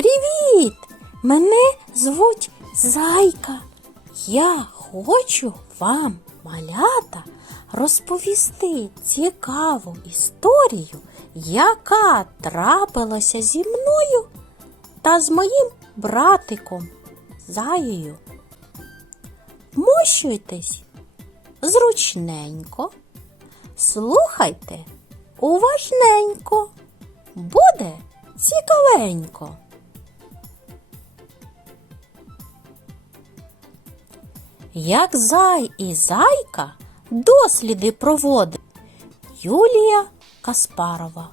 Привіт! Мене звуть Зайка. Я хочу вам, малята, розповісти цікаву історію, яка трапилася зі мною та з моїм братиком Заєю. Мощуйтесь зручненько, слухайте уважненько, буде цікавенько. Як зай і зайка досліди проводить Юлія Каспарова.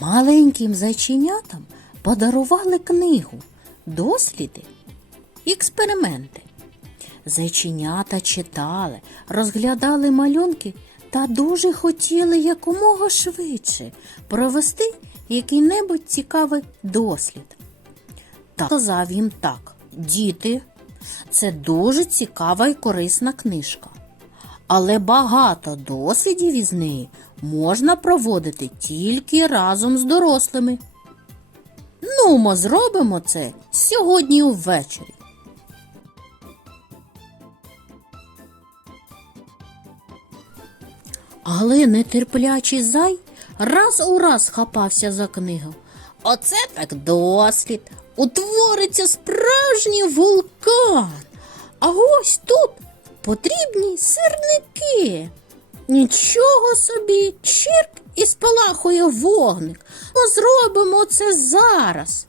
Маленьким зайченятам подарували книгу Досліди експерименти. Зайченята читали, розглядали малюнки та дуже хотіли якомога швидше провести який-небудь цікавий дослід. Та сказав їм так: діти, це дуже цікава і корисна книжка. Але багато дослідів із неї можна проводити тільки разом з дорослими. Ну, ми зробимо це сьогодні увечері. Але нетерплячий зай раз у раз хапався за книгу. Оце так дослід. Утвориться справжній вулкан. А ось тут потрібні сирники. Нічого собі, чирк і спалахує вогник. Ми зробимо це зараз.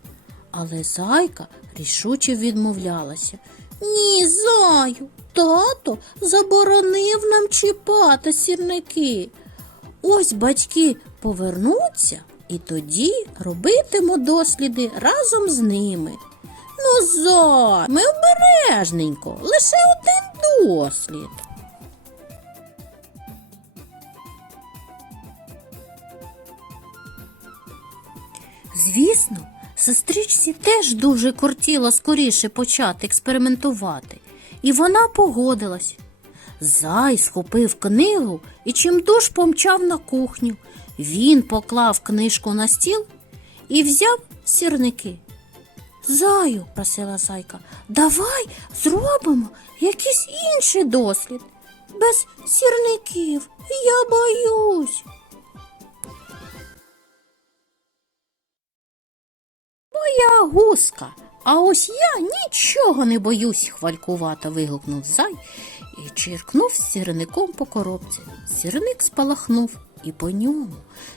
Але зайка рішуче відмовлялася. Ні, заю, тато заборонив нам чіпати сірники. Ось батьки повернуться, і тоді робитиму досліди разом з ними. Ну, зай, ми обережненько, лише один дослід. Звісно, сестричці теж дуже кортіло скоріше почати експериментувати, і вона погодилась. Зай схопив книгу і чимдуж помчав на кухню. Він поклав книжку на стіл і взяв сірники. Заю, просила зайка, давай зробимо якийсь інший дослід. Без сірників я боюсь. Моя гуска, а ось я нічого не боюсь, хвалькувато вигукнув зай і чиркнув сірником по коробці. Сірник спалахнув, і по ньому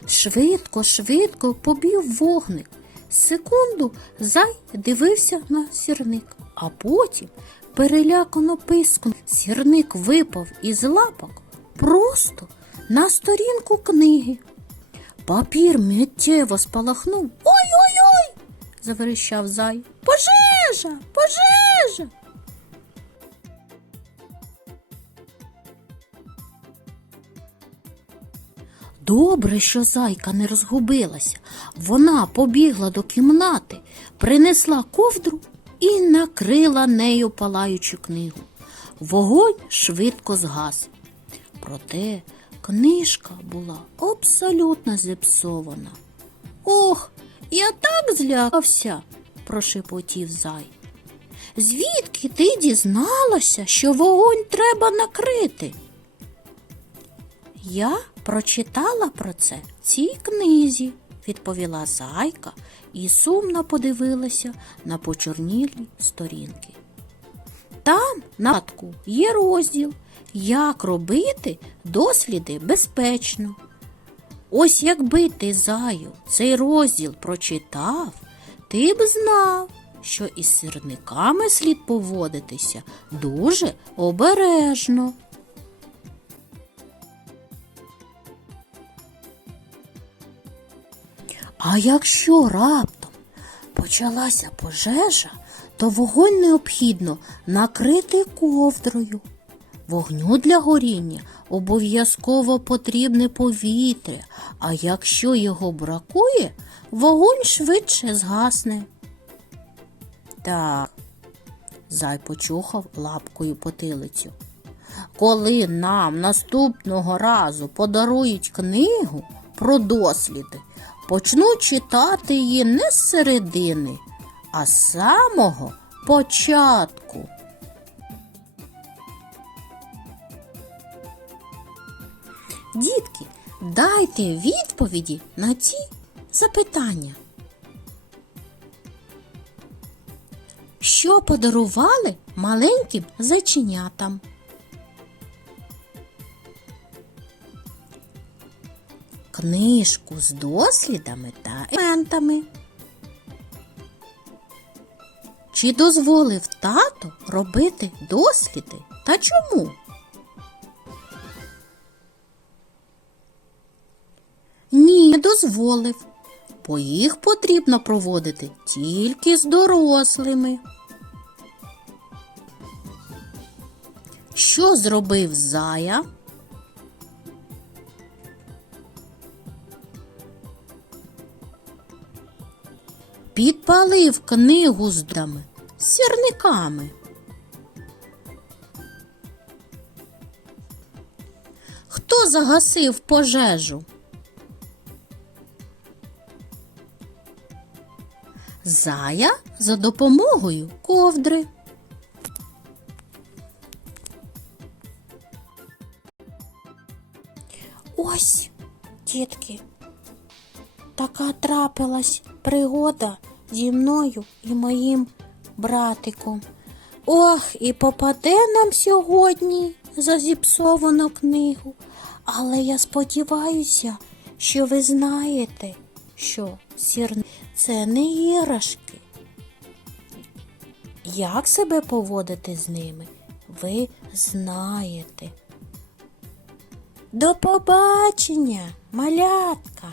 швидко, швидко побів вогник. Секунду зай дивився на сірник, а потім перелякано пискнув. Сірник випав із лапок просто на сторінку книги. Папір миттєво спалахнув. Ой-ой-ой! заверещав зай. Пожежа! Пожежа! Добре, що зайка не розгубилася. Вона побігла до кімнати, принесла ковдру і накрила нею палаючу книгу. Вогонь швидко згас. Проте книжка була абсолютно зіпсована. Ох, я так злякався, прошепотів зай. Звідки ти дізналася, що вогонь треба накрити? Я прочитала про це в цій книзі, відповіла зайка і сумно подивилася на почорнілі сторінки. Там на катку є розділ, як робити досліди безпечно. Ось якби ти, заю, цей розділ прочитав, ти б знав, що із сирниками слід поводитися дуже обережно. А якщо раптом почалася пожежа, то вогонь необхідно накрити ковдрою. Вогню для горіння обов'язково потрібне повітря, а якщо його бракує, вогонь швидше згасне. Так, зай почухав лапкою потилицю. Коли нам наступного разу подарують книгу про досліди, почну читати її не з середини, а з самого початку. Дітки, дайте відповіді на ці запитання. Що подарували маленьким зайченятам? Книжку з дослідами та елементами. Чи дозволив тато робити досліди та чому? Ні, не дозволив, бо їх потрібно проводити тільки з дорослими. Що зробив зая? Підпалив книгу з драми, сірниками. Хто загасив пожежу? Зая за допомогою ковдри. Ось, дітки, така трапилась пригода зі мною і моїм братиком. Ох, і попаде нам сьогодні за зіпсовану книгу. Але я сподіваюся, що ви знаєте, що сірни це не іграшки. Як себе поводити з ними, ви знаєте. До побачення, малятка.